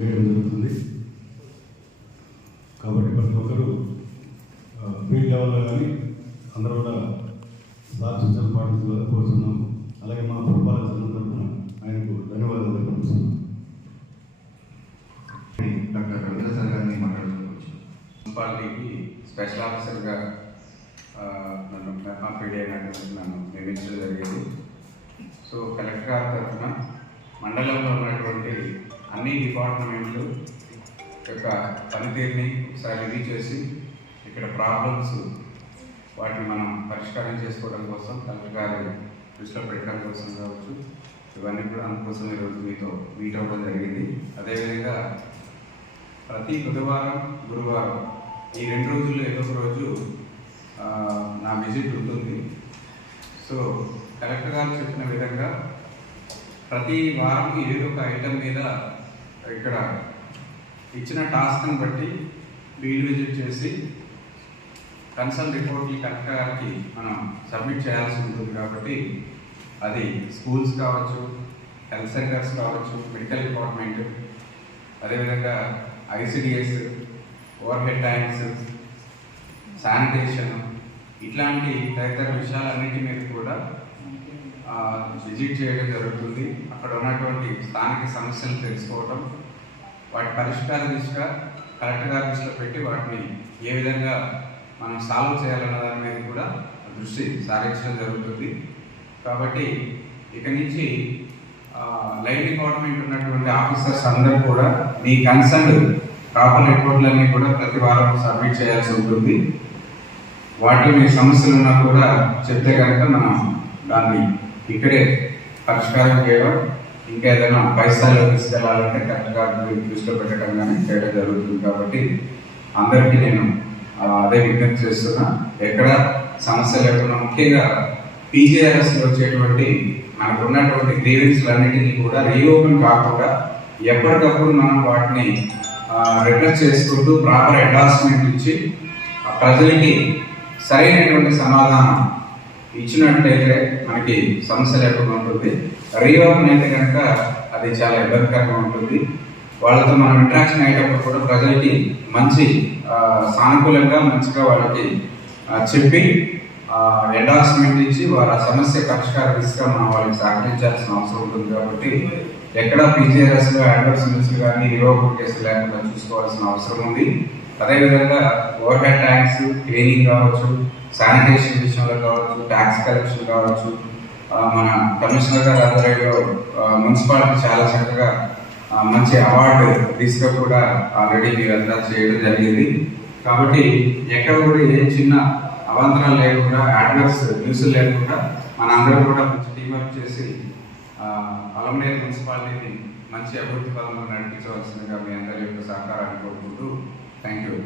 వేయడం జరుగుతుంది కాబట్టి ప్రతి ఒక్కరూ ఫీల్డ్ లెవెల్లో కానీ అందరూ కూడా సూచన పాటించాలని కోరుతున్నాం అలాగే మా పురపాలక సంఘం తరఫున ఆయనకు ధన్యవాదాలు తెలియజేస్తున్నాం డాక్టర్ రవీంద్ర సార్ గారిని మాట్లాడుకోవచ్చు. మున్సిపాలిటీకి స్పెషల్ ఆఫీసర్గా నన్ను మెహా పీడీ అయినటువంటి నన్ను నియమించడం జరిగింది. సో కలెక్టర్ గారి తరఫున మండలంలో ఉన్నటువంటి అన్ని డిపార్ట్మెంట్లు యొక్క పనితీరుని ఒకసారి రివ్యూ చేసి ఇక్కడ ప్రాబ్లమ్స్ వాటిని మనం పరిష్కారం చేసుకోవడం కోసం కలెక్టర్ గారి దృష్టిలో పెట్టడం కోసం కావచ్చు ఇవన్నీ కూడా అందుకోసం ఈరోజు మీతో మీట్ అవ్వడం జరిగింది. అదేవిధంగా ప్రతి బుధవారం గురువారం ఈ రెండు రోజుల్లో ఏదో ఒక రోజు నా విజిట్ ఉంటుంది. సో కలెక్టర్ గారు చెప్పిన విధంగా ప్రతి వారం ఏదో ఒక ఐటెం మీద ఇక్కడ ఇచ్చిన టాస్క్ని బట్టి ఫీల్డ్ విజిట్ చేసి కన్సల్ట్ రిపోర్ట్ని కలెక్టర్ గారికి మనం సబ్మిట్ చేయాల్సి ఉంటుంది కాబట్టి అది స్కూల్స్ కావచ్చు హెల్త్ సెంటర్స్ కావచ్చు మెడికల్ డిపార్ట్మెంట్ అదేవిధంగా ICDS over head tanks sanitation ఇట్లాంటి తదితర విషయాలన్నిటి మీద కూడా విజిట్ చేయడం జరుగుతుంది. అక్కడ ఉన్నటువంటి స్థానిక సమస్యలు తెలుసుకోవటం వాటి పరిష్కార దిశగా కలెక్టర్ గారి దృష్టిలో పెట్టి వాటిని ఏ విధంగా మనం సాల్వ్ చేయాలన్న దాని మీద కూడా దృష్టి సారించడం జరుగుతుంది. కాబట్టి ఇక నుంచి లైన్ డిపార్ట్మెంట్ ఉన్నటువంటి ఆఫీసర్స్ అందరూ కూడా మీ కన్సర్న్ కాపర్ రిపోర్ట్లన్నీ కూడా ప్రతి వారం సబ్మిట్ చేయాల్సి ఉంటుంది. వాటిలో మీ సమస్యలు ఉన్నా కూడా చెప్తే కనుక మనం దాన్ని ఇక్కడే పరిష్కారం చేయడం ఇంకా ఏదైనా పైసలు తీసుకెళ్ళాలంటే కరెక్ట్గా దృష్టిలో పెట్టడం కానీ చేయడం జరుగుతుంది కాబట్టి అందరికీ నేను అదే విజ్ఞప్తి చేస్తున్నా. ఎక్కడ సమస్య లేకుండా ముఖ్యంగా పీజీఆర్ఎస్లో వచ్చేటువంటి మనకు ఉన్నటువంటి గ్రీవెన్స్లన్నిటినీ కూడా రీఓపెన్ కాకుండా ఎప్పటికప్పుడు మనం వాటిని రిక్వెస్ట్ చేసుకుంటూ ప్రాపర్ అడ్వాన్స్మెంట్ ఇచ్చి ప్రజలకి సరైనటువంటి సమాధానం ఇచ్చినట్లయితే మనకి సమస్య లేకుండా ఉంటుంది. రీఓపెన్ అయితే కనుక అది చాలా ఇబ్బందికరంగా ఉంటుంది. వాళ్ళతో మనం ఇంట్రాక్షన్ అయ్యేటప్పుడు కూడా ప్రజలకి మంచి సానుకూలంగా మంచిగా వాళ్ళకి చెప్పి ఎండార్స్మెంట్ ఇచ్చి వారి ఆ సమస్య పరిష్కార దిశగా మనం వాళ్ళకి సహకరించాల్సిన అవసరం ఉంటుంది కాబట్టి ఎక్కడ పీజీఆర్ఎస్ అడ్వర్స్మెంట్స్ కానీ రివోకల్ కేసులు లేకుండా చూసుకోవాల్సిన అవసరం ఉంది. అదేవిధంగా ఓవర్ హెడ్ ట్యాంక్స్ క్లీనింగ్ కావచ్చు శానిటేషన్ విషయంలో కావచ్చు ట్యాక్స్ కలెక్షన్ కావచ్చు. మన కమిషనర్ గారు ఆధ్వర్యంలో మున్సిపాలిటీ చాలా చక్కగా మంచి అవార్డు దిశగా కూడా ఆల్రెడీ మీరంతా చేయడం జరిగింది. కాబట్టి ఎక్కడ కూడా ఏ చిన్న అవాంతరాలు లేకుండా అడ్వర్స్ న్యూస్ లేకుండా మనందరం కూడా మంచి టీం వర్క్ చేసి అలమనేరు మున్సిపాలిటీని మంచి అభివృద్ధి పదంలో నడిపించవలసిందిగా మీ అందరి యొక్క Thank you.